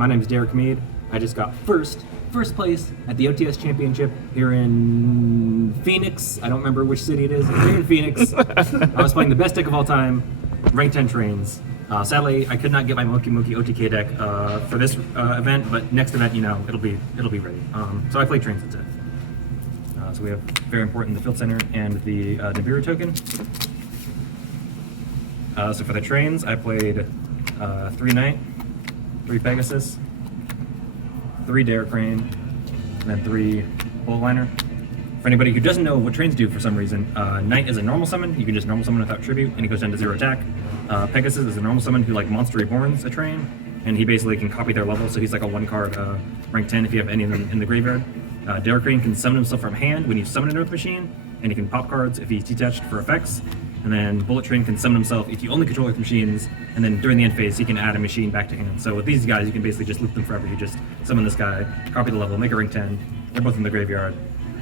My name is Derek Mead. I just got first place at the OTS Championship here in Phoenix. I don't remember which city it is. Here in Phoenix. I was playing the best deck of all time, rank 10 trains. Sadly, I could not get my Moki OTK deck for this event, but next event, you know, it'll be ready. So I played trains instead. So we have very important the field center and the Nibiru token. So for the trains, I played 3 Knight, 3 Pegasus, 3 Dare Crane, and then 3 Bullet Liner. For anybody who doesn't know what trains do for some reason, Knight is a normal summon. You can just normal summon without tribute, and he goes down to 0 attack. Pegasus is a normal summon who like Monster Reborns a train, and he basically can copy their level, so he's like a 1-card rank 10 if you have any of them in the graveyard. Dare Crane can summon himself from hand when you summon an Earth Machine, and he can pop cards if he's detached for effects. And then Bullet Train can summon himself if you only control Earth Machines, and then during the end phase he can add a machine back to hand. So with these guys you can basically just loop them forever. You just summon this guy, copy the level, make a rank 10, they're both in the graveyard,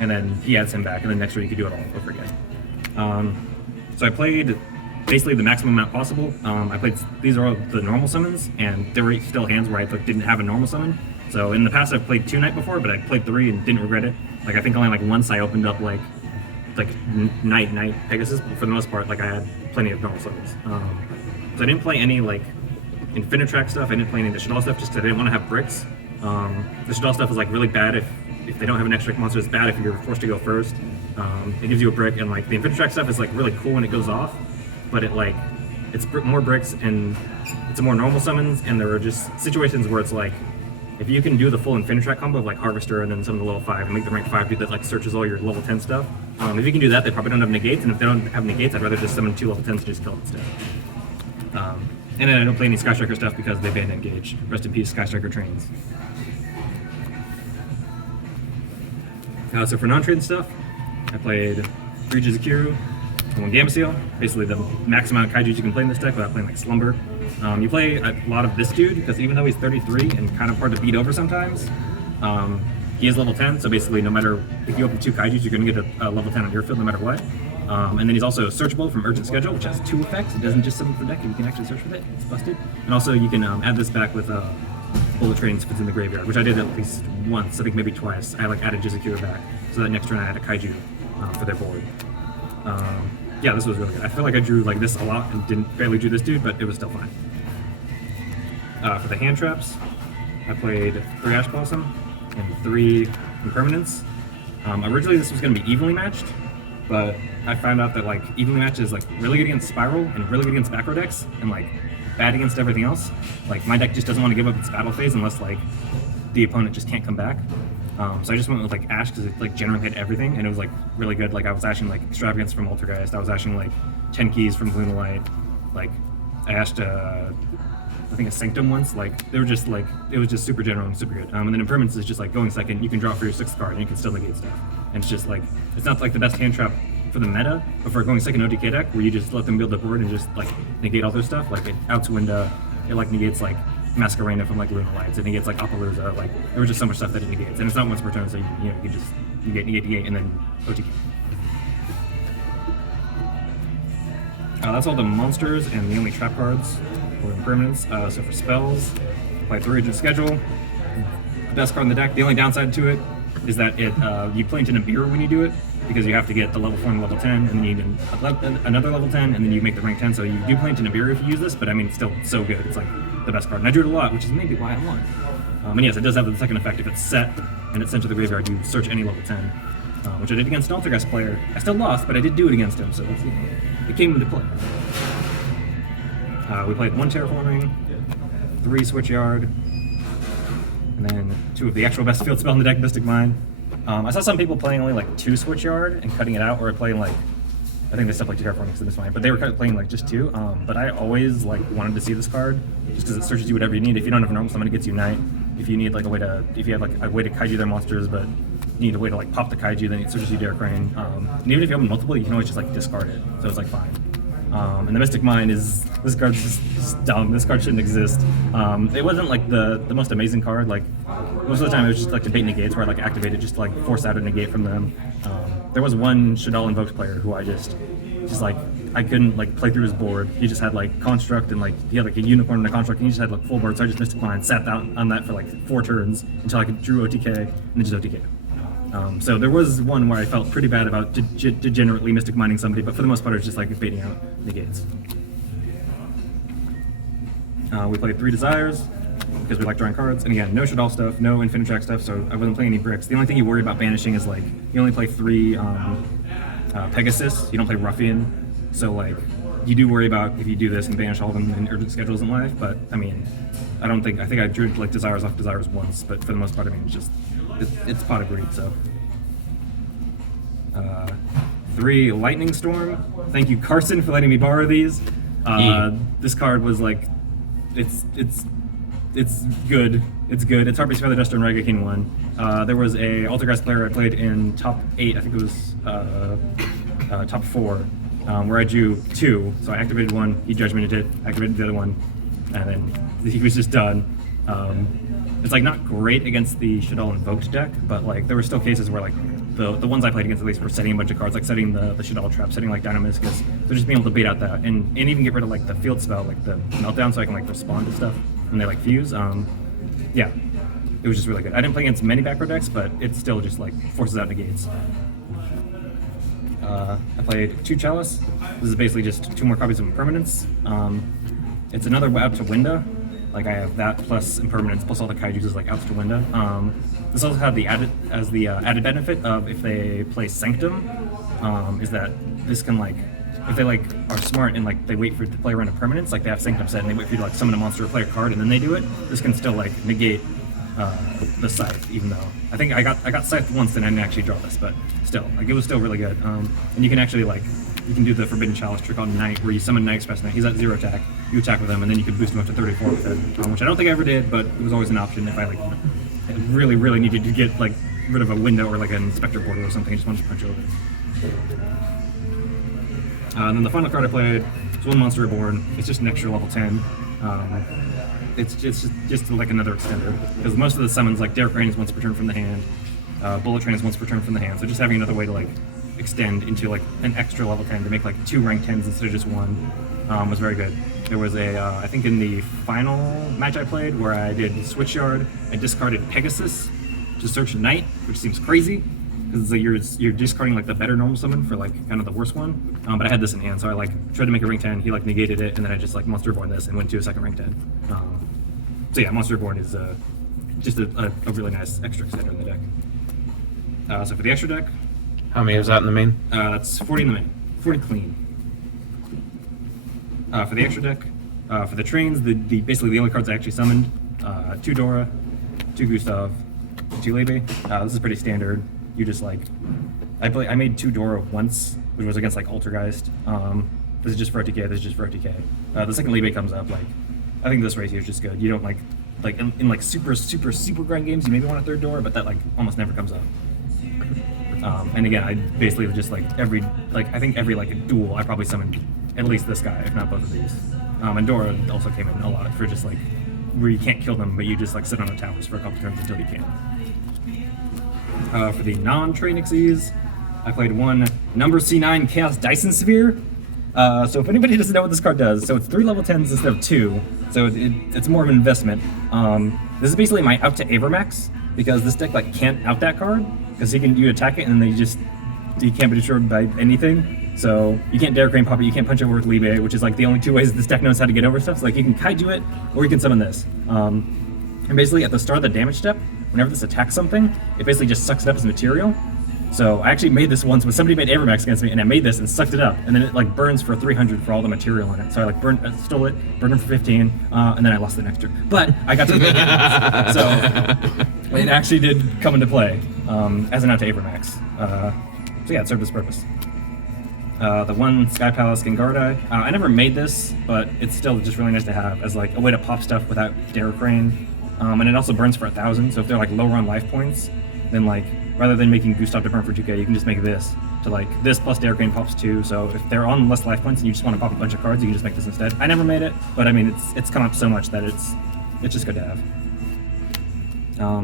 and then he adds him back, and then next turn you can do it all over again. So I played basically the maximum amount possible. I played, these are all the normal summons, and there were still hands where I didn't have a normal summon. So in the past I've played 2 Knight before, but I played 3 and didn't regret it. Like I think only like once I opened up like Knight Pegasus, but for the most part, like I had plenty of normal summons. So I didn't play any like Infinitrack stuff. I didn't play any of the Shaddoll stuff just because I didn't want to have bricks. The Shaddoll stuff is like really bad if they don't have an extra monster. It's bad if you're forced to go first. It gives you a brick, and like the Infinitrack stuff is like really cool when it goes off, but it's more bricks and it's more normal summons, and there are just situations where it's like, if you can do the full Infinitrack combo of like Harvester and then summon the level 5 and make the rank 5 dude that like searches all your level 10 stuff, if you can do that, they probably don't have negates, and if they don't have negates, I'd rather just summon 2 level 10s and just kill it instead. And then I don't play any Sky Striker stuff because they banned Engage. Rest in peace, Sky Striker trains. So for non-trade stuff, I played 3 Jizukiru, 1 Gameciel, basically the max amount of kaijus you can play in this deck without playing like Slumber. You play a lot of this dude because even though he's 33 and kind of hard to beat over sometimes, he is level 10, so basically no matter if you open 2 kaijus, you're going to get a level 10 on your field no matter what. And then he's also searchable from Urgent Schedule, which has 2 effects. It doesn't just summon for deck, you can actually search with it. It's busted. And also you can add this back with Bullet Trains if it's in the graveyard, which I did at least once, I think maybe twice. I like added Jizukiru back, so that next turn I had a kaiju for their board. Yeah, this was really good. I feel like I drew like this a lot and barely drew this dude, but it was still fine. For the hand traps, I played 3 Ash Blossom and 3 Impermanence. Originally this was going to be evenly matched, but I found out that like evenly matched is like really good against Spiral and really good against macro decks, and like bad against everything else. Like my deck just doesn't want to give up its battle phase unless like the opponent just can't come back. So I just went with like Ash because it like generally hit everything, and it was like really good. Like I was ashing like Extravagance from Altergeist, I was ashing like 10 keys from Lunalight, like I ashed I think a Sanctum once. Like they were just like, it was just super general and super good. And then Impermanence is just like going second, you can draw for your 6th card and you can still negate stuff. And it's just like, it's not like the best hand trap for the meta, but for going second OTK deck where you just let them build the board and just like negate all their stuff. Like it outs Winda, it like negates like Masquerena from like Lunalights, it negates like Appaloosa. Like there was just so much stuff that it negates, and it's not once per turn, so you can just negate, and then OTK. That's all the monsters and the only trap cards or impermanents. So for spells, play 3 Urgent Schedule. The best card in the deck. The only downside to it is that you play into Nibiru when you do it, because you have to get the level 4 and level 10, and then you need another level 10, and then you make the rank 10. So you do play into Nibiru if you use this, but I mean it's still so good. It's like the best card, and I drew it a lot, which is maybe why I won. And yes, it does have the second effect. If it's set and it's sent to the graveyard, you search any level 10, which I did against an Altergeist player. I still lost, but I did do it against him, so it came into play. We played 1 Terraforming, 3 Switchyard, and then 2 of the actual best field spell in the deck, Mystic Mind. I saw some people playing only like 2 Switchyard and cutting it out, or playing like, I think they still play Terraforming because it's fine, but they were playing like just 2. But I always like wanted to see this card just because it searches you whatever you need. If you don't have a normal summon, it gets you Knight. If you need like a way to, if you have like a way to kaiju their monsters, but you need a way to like pop the kaiju, then it searches you Dare Crane. And even if you open multiple, you can always just like discard it, so it's like fine. And the Mystic Mind is, this card's just dumb. This card shouldn't exist. It wasn't like the most amazing card. Like most of the time it was just like to bait negates where I like activate it just to like force out a negate from them. There was one Shaddoll Invoked player who I just like I couldn't like play through his board. He just had like construct and like he had like a unicorn and a construct, and he just had like full board. So I just Mystic Mine, sat down on that for like 4 turns until I could drew OTK and then just OTK. So there was one where I felt pretty bad about degenerately Mystic Mining somebody, but for the most part it was just like baiting out negates. We played 3 Desires because we like drawing cards, and again, no Shaddoll stuff, no Infinitrack stuff, so I wasn't playing any bricks. The only thing you worry about banishing is like you only play 3 Pegasus, you don't play Ruffian, so like you do worry about if you do this and banish all of them in urgent schedules in life, but I mean, I think I drew like Desires off Desires once, but for the most part, I mean, it's pot of greed, so. 3 Lightning Storm. Thank you, Carson, for letting me borrow these. This card was like, it's good. It's good. It's Harpy's Feather Duster and Rega King 1. There was a Altergeist player I played in top 8, I think it was top 4, where I drew 2. So I activated one, he judgmented it, activated the other one, and then he was just done. It's like not great against the Shaddoll Invoked deck, but like there were still cases where like the ones I played against at least were setting a bunch of cards, like setting the Shaddoll Trap, setting like Dynamiscus, so just being able to bait out that and even get rid of like the field spell, like the Meltdown, so I can like respond to stuff when they like fuse. Yeah, it was just really good. I didn't play against many backrow decks, but it still just like forces out negates. I played 2 Chalice. This is basically just 2 more copies of Impermanence. It's another out to Winda. Like I have that plus Impermanence plus all the Kaijus is like outs to Winda. This also had the added benefit of if they play Sanctum, is that this can like if they like are smart and like they wait for it to play around a permanence, like they have Sanctum set and they wait for you to like summon a monster or play a card and then they do it. This can still like negate the Scythe, even though I think I got Scythe once and I didn't actually draw this, but still like it was still really good. And you can actually like you can do the Forbidden Chalice trick on Knight where you summon Knight Express Knight. He's at 0 attack. You attack with him and then you can boost him up to 34 with it, which I don't think I ever did, but it was always an option if I like really needed to get like rid of a window or like an Inspector Portal or something. I just wanted to punch over it. And then the final card I played is 1 Monster Reborn. It's just an extra level 10. It's just like another extender because most of the summons like Dare Crane is once per turn from the hand, Bullet Train is once per turn from the hand. So just having another way to like extend into like an extra level 10 to make like 2 rank 10s instead of just 1 was very good. There was a I think in the final match I played where I did Switchyard, I discarded Pegasus to search Knight, which seems crazy because like you're discarding like the better normal summon for like kind of the worst one. But I had this in hand, so I like tried to make a rank 10. He like negated it, and then I just like Monster Reborn this and went to a second rank 10. So yeah, Monster Reborn is just a really nice extra extender in the deck. So for the extra deck, how many is that in the main? That's 40 in the main, 40 clean. For the extra deck, for the trains, basically the only cards I actually summoned, 2 Dora, 2 Gustav, 2 Lebe. This is pretty standard. You just like, I made 2 Dora once, which was against like Altergeist. This is just for OTK, this is just for OTK. The second Lebe comes up, like, I think this race here is just good. You don't like in like super grind games, you maybe want a 3rd Dora, but that like almost never comes up. And again, I basically just like I think every like a duel, I probably summoned at least this guy, if not both of these. And Dora also came in a lot for just like where you can't kill them, but you just like sit on the towers for a couple turns until you can. For the non-train Xyz, I played 1 number C9 Chaos Dyson Sphere. So if anybody doesn't know what this card does, so it's 3 level 10s instead of 2, so it's more of an investment. This is basically my out to Avermax, because this deck like can't out that card, because you attack it and then you can't be destroyed by anything. So you can't Dare Crane pop it, you can't punch over with Libe, which is like the only 2 ways this deck knows how to get over stuff. So like you can Kaiju it, or you can summon this. And basically at the start of the damage step, whenever this attacks something, it basically just sucks it up as material. So I actually made this once when somebody made Avermax against me, and I made this and sucked it up, and then it like burns for 300 for all the material in it. So I like stole it, burned it for 15, and then I lost the next turn. But I got to make it, so it actually did come into play as an out to Avermax. So yeah, it served its purpose. The 1 Sky Palace Gengardi. I never made this, but it's still just really nice to have as like a way to pop stuff without Dare Crane. And it also burns for 1,000, so if they're like lower on life points, then like rather than making Gustav to burn for 2k, you can just make this to like this plus Dare Crane pops 2. So if they're on less life points and you just want to pop a bunch of cards, you can just make this instead. I never made it, but I mean it's come up so much that it's just good to have.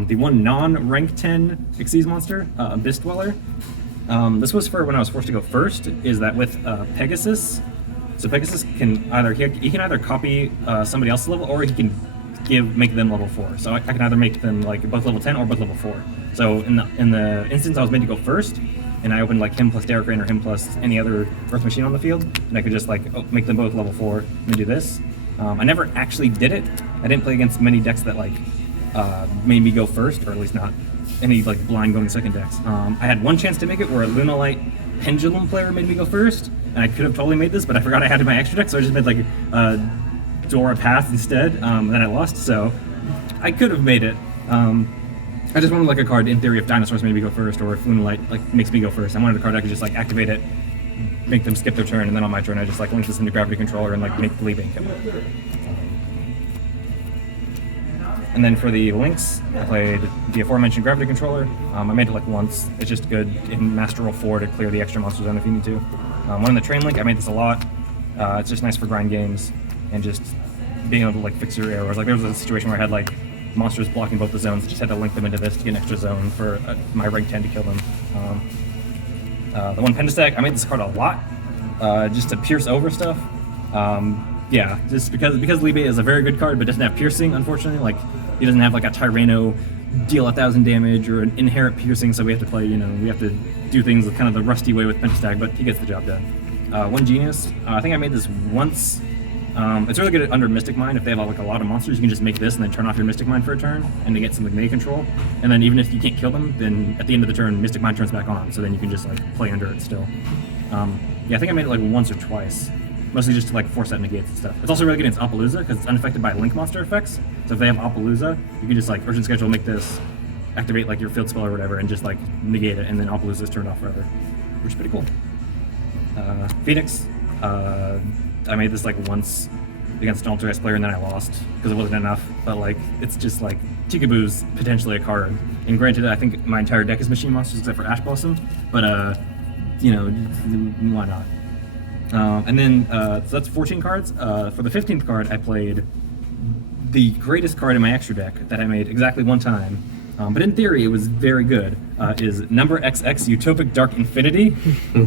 The 1 non-rank 10 Xyz monster, Abyss Dweller. This was for when I was forced to go first, is that with Pegasus, So Pegasus can either he can either copy somebody else's level, or he can make them level 4. So I can either make them like both level 10 or both level 4. So in the instance I was made to go first, and I opened like him plus Derek Rain or him plus any other Earth Machine on the field, and I could just like make them both level 4 and then do this. I never actually did it. I didn't play against many decks that like made me go first, or at least not any like blind going second decks. I had one chance to make it where a Lunalight Pendulum player made me go first, and I could have totally made this, but I forgot I had my extra deck, so I just made like Dora Path instead, and then I lost, so I could have made it. I just wanted like a card, in theory, if Dinosaurs made me go first, or if Lunalight like makes me go first. I wanted a card I could just like activate it, make them skip their turn, and then on my turn I just like link this into Gravity Controller and like make the leaving kill it. And then for the links, I played the aforementioned Gravity Controller. I made it like once. It's just good in Master Roll 4 to clear the extra monster zone if you need to. One in the Train Link, I made this a lot. It's just nice for grind games and just being able to like fix your errors. Like there was a situation where I had like monsters blocking both the zones. I just had to link them into this to get an extra zone for my rank 10 to kill them. The one Pendastack, I made this card a lot, just to pierce over stuff. Yeah, just because Libe is a very good card, but doesn't have piercing, unfortunately. Like he doesn't have like a Tyranno deal 1,000 damage or an inherent piercing, so we have to play, we have to do things kind of the rusty way with Pentastack, but he gets the job done. One Genius, I think I made this once. It's really good under Mystic Mind. If they have like a lot of monsters, you can just make this and then turn off your Mystic Mind for a turn, and they get some like melee control. And then even if you can't kill them, then at the end of the turn, Mystic Mind turns back on, so then you can just like play under it still. Yeah, I think I made it like once or twice. Mostly just to like force out negates and stuff. It's also really good against Appaloosa because it's unaffected by link monster effects. So if they have Appaloosa, you can just like Urgent Schedule, make this, activate like your field spell or whatever, and just like negate it, and then Appaloosa is turned off forever, which is pretty cool. Phoenix, I made this like once against an Altergeist player and then I lost because it wasn't enough. But like it's just like Tikaboo's potentially a card. And granted, I think my entire deck is machine monsters except for Ash Blossom, but why not? And then, so that's 14 cards. For the 15th card, I played the greatest card in my extra deck that I made exactly one time. But in theory, it was very good. Is Number XX Utopic Dark Infinity.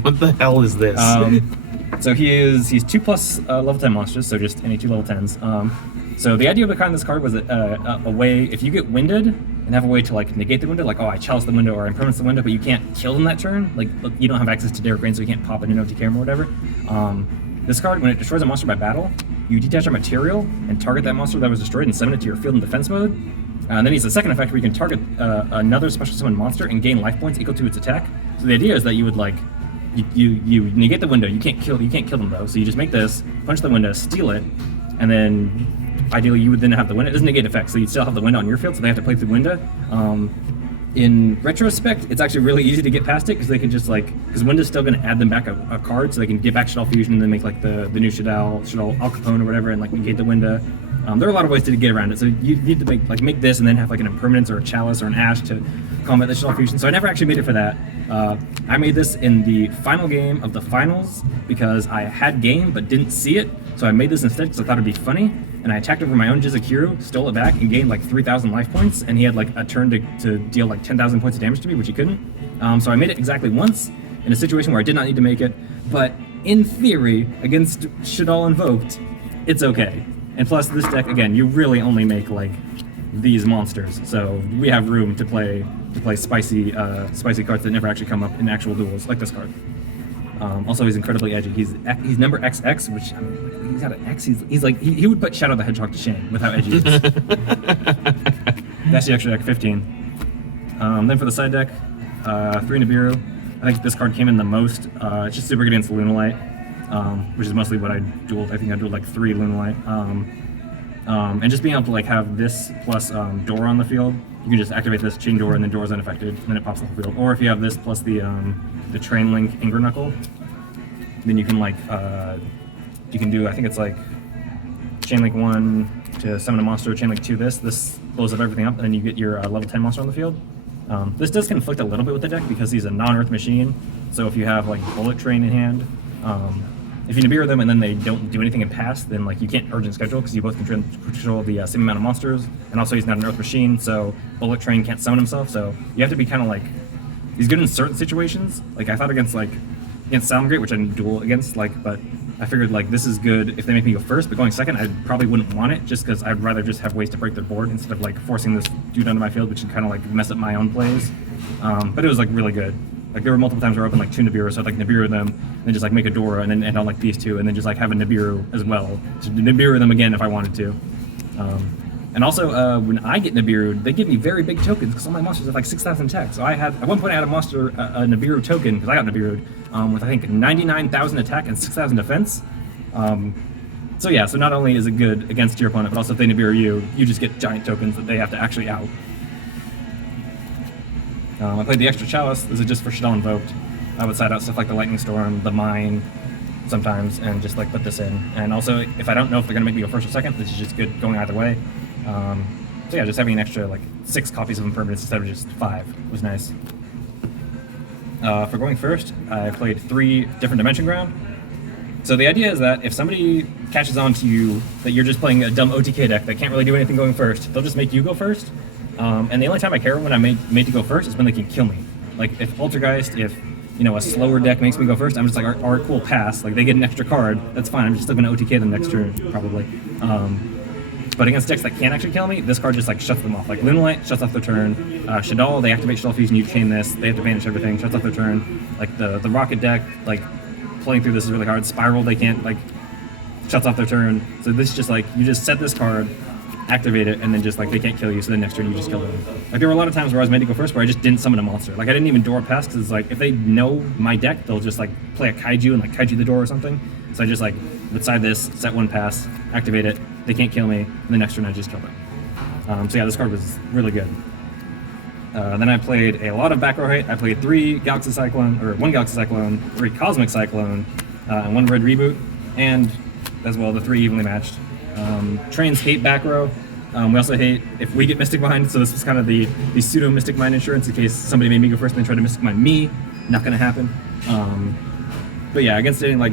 What the hell is this? So he's 2+ level 10 monsters, so just any 2 level 10s. So the idea behind this card was a way, if you get winded and have a way to like negate the window, like I chalice the window or I impermanence the window, but you can't kill them that turn, like you don't have access to Derek Rain, so you can't pop it in OTK or whatever. This card, when it destroys a monster by battle, you detach a material and target that monster that was destroyed and summon it to your field in defense mode. And then he has a second effect where you can target another special summon monster and gain life points equal to its attack. So the idea is that you would like you negate the window. You can't kill them though. So you just make this, punch the window, steal it, and then ideally you would then have the window. It doesn't negate effects, so you still have the window on your field, so they have to play through the window. In retrospect, it's actually really easy to get past it because they can just because window's still going to add them back a card, so they can get back Shaddoll Fusion and then make like the new Shaddoll Al Capone or whatever, and like negate the window. There are a lot of ways to get around it, so you need to make this and then have like an impermanence or a chalice or an ash to combat the Shaddoll Fusion. So I never actually made it for that. I made this in the final game of the finals because I had game but didn't see it, so I made this instead because I thought it'd be funny. And I attacked over my own Jizukiru, stole it back, and gained like 3,000 life points, and he had like a turn to deal like 10,000 points of damage to me, which he couldn't. So I made it exactly once in a situation where I did not need to make it, but in theory, against Shaddoll Invoked, it's okay. And plus, this deck, again, you really only make like these monsters, so we have room to play spicy cards that never actually come up in actual duels, like this card. Also, he's incredibly edgy. He's number XX, which, I mean, he's got an X. He's like, he would put Shadow the Hedgehog to shame with how edgy he is. That's the extra deck, 15. Then for the side deck, 3 Nibiru. I think this card came in the most. It's just super good against Lunalight, which is mostly what I dueled. I think I dueled like 3 Lunalight. And just being able to like have this plus Dora on the field, you can just activate this, chain Dora, and then Dora's unaffected, and then it pops off the field. Or if you have this plus the Train Link Anger Knuckle, then you can like you can do, I think it's like Chain Link 1 to summon a monster, Chain Link 2 this blows up everything up, and then you get your level 10 monster on the field. This does conflict a little bit with the deck because he's a non-Earth machine, so if you have like Bullet Train in hand, if you Nibiru them and then they don't do anything in pass, then like you can't Urgent Schedule because you both control the same amount of monsters, and also he's not an Earth machine, so Bullet Train can't summon himself, so you have to be kind of like, he's good in certain situations. Like I thought against Salamangreat, which I didn't duel against, but I figured like this is good if they make me go first, but going second, I probably wouldn't want it just because I'd rather just have ways to break their board instead of like forcing this dude onto my field, which would kind of like mess up my own plays. But it was like really good. Like there were multiple times where I opened like 2 Nibiru, so I'd like Nibiru them, then just like make a Dora, and then end on like these 2, and then just like have a Nibiru as well. To Nibiru them again if I wanted to. And also, when I get Nibiru, they give me very big tokens because all my monsters have like 6,000 attack. So I had, at one point I had a monster, a Nibiru token, because I got Nibiru'd, with I think 99,000 attack and 6,000 defense. So yeah, so not only is it good against your opponent, but also if they Nibiru you, you just get giant tokens that they have to actually out. I played the extra Chalice. This is just for Shaddoll Invoked. I would side out stuff like the Lightning Storm, the Mine, sometimes, and just like put this in. And also, if I don't know if they're gonna make me go first or second, this is just good going either way. So yeah, just having an extra like 6 copies of Impermanence instead of just 5 was nice. For going first, I played 3 different Dimension Ground. So the idea is that if somebody catches on to you that you're just playing a dumb OTK deck that can't really do anything going first, they'll just make you go first. And the only time I care when I'm made to go first is when they can kill me. Like if Altergeist, if you know a slower deck makes me go first, I'm just like, alright, cool, pass. Like they get an extra card, that's fine. I'm just still gonna OTK them next turn probably. But against decks that can't actually kill me, this card just like shuts them off. Like Lunalight shuts off their turn. Shaddoll, they activate Shaddoll Fusion, you chain this, they have to banish everything, shuts off their turn. Like the Rocket deck, like playing through this is really hard. Spiral, they can't, like, shuts off their turn. So this is just like, you just set this card, activate it, and then just like they can't kill you, so the next turn you just kill them. Like there were a lot of times where I was made to go first where I just didn't summon a monster. Like I didn't even door pass, because it's like, if they know my deck, they'll just like play a Kaiju and like Kaiju the door or something. So I just like would side this, set 1 pass, activate it, they can't kill me, and the next turn I just kill them. So yeah, this card was really good. Then I played a lot of back row hate. I played 3 Galaxy Cyclone, or 1 Galaxy Cyclone, 3 Cosmic Cyclone, and 1 Red Reboot, and as well the 3 evenly matched. Trains hate back row. We also hate if we get Mystic Mind, so this was kind of the pseudo Mystic Mind insurance in case somebody made me go first and they tried to Mystic Mind me. Not gonna happen. But yeah, against it, like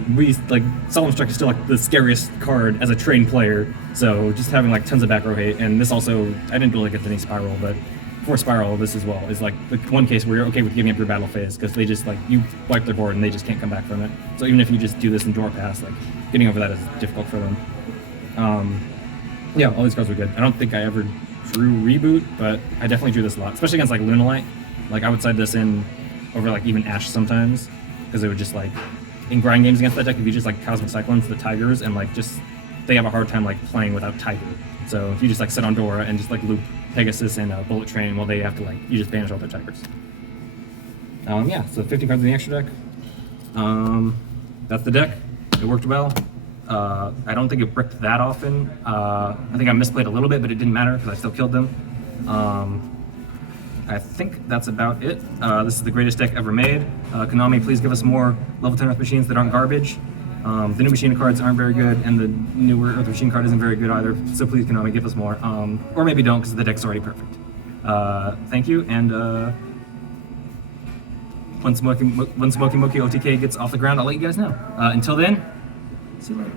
Solemn Strike is still like the scariest card as a trained player. So just having like tons of back row hate, and this also I didn't really get any Spiral, but for Spiral this as well is like the one case where you're okay with giving up your battle phase because they just like you wipe their board and they just can't come back from it. So even if you just do this in draw pass, like getting over that is difficult for them. Yeah, all these cards were good. I don't think I ever drew Reboot, but I definitely drew this a lot, especially against like Lunalight. Like I would side this in over like even Ash sometimes because it would just like in grind games against that deck if you just like Cosmic Cyclones, the Tigers, and like just they have a hard time like playing without Tiger. So if you just like sit on Dora and just like loop Pegasus and Bullet Train, well they have to like you just banish all their Tigers. Yeah, so 50 cards in the extra deck. That's the deck. It worked well. I don't think it bricked that often. I think I misplayed a little bit, but it didn't matter because I still killed them. I think that's about it. This is the greatest deck ever made. Konami, please give us more level 10 Earth Machines that aren't garbage. The new Machine cards aren't very good, and the newer Earth Machine card isn't very good either, so please Konami, give us more. Or maybe don't, because the deck's already perfect. Thank you, and when Smoky Moki OTK gets off the ground, I'll let you guys know. Until then, see you later.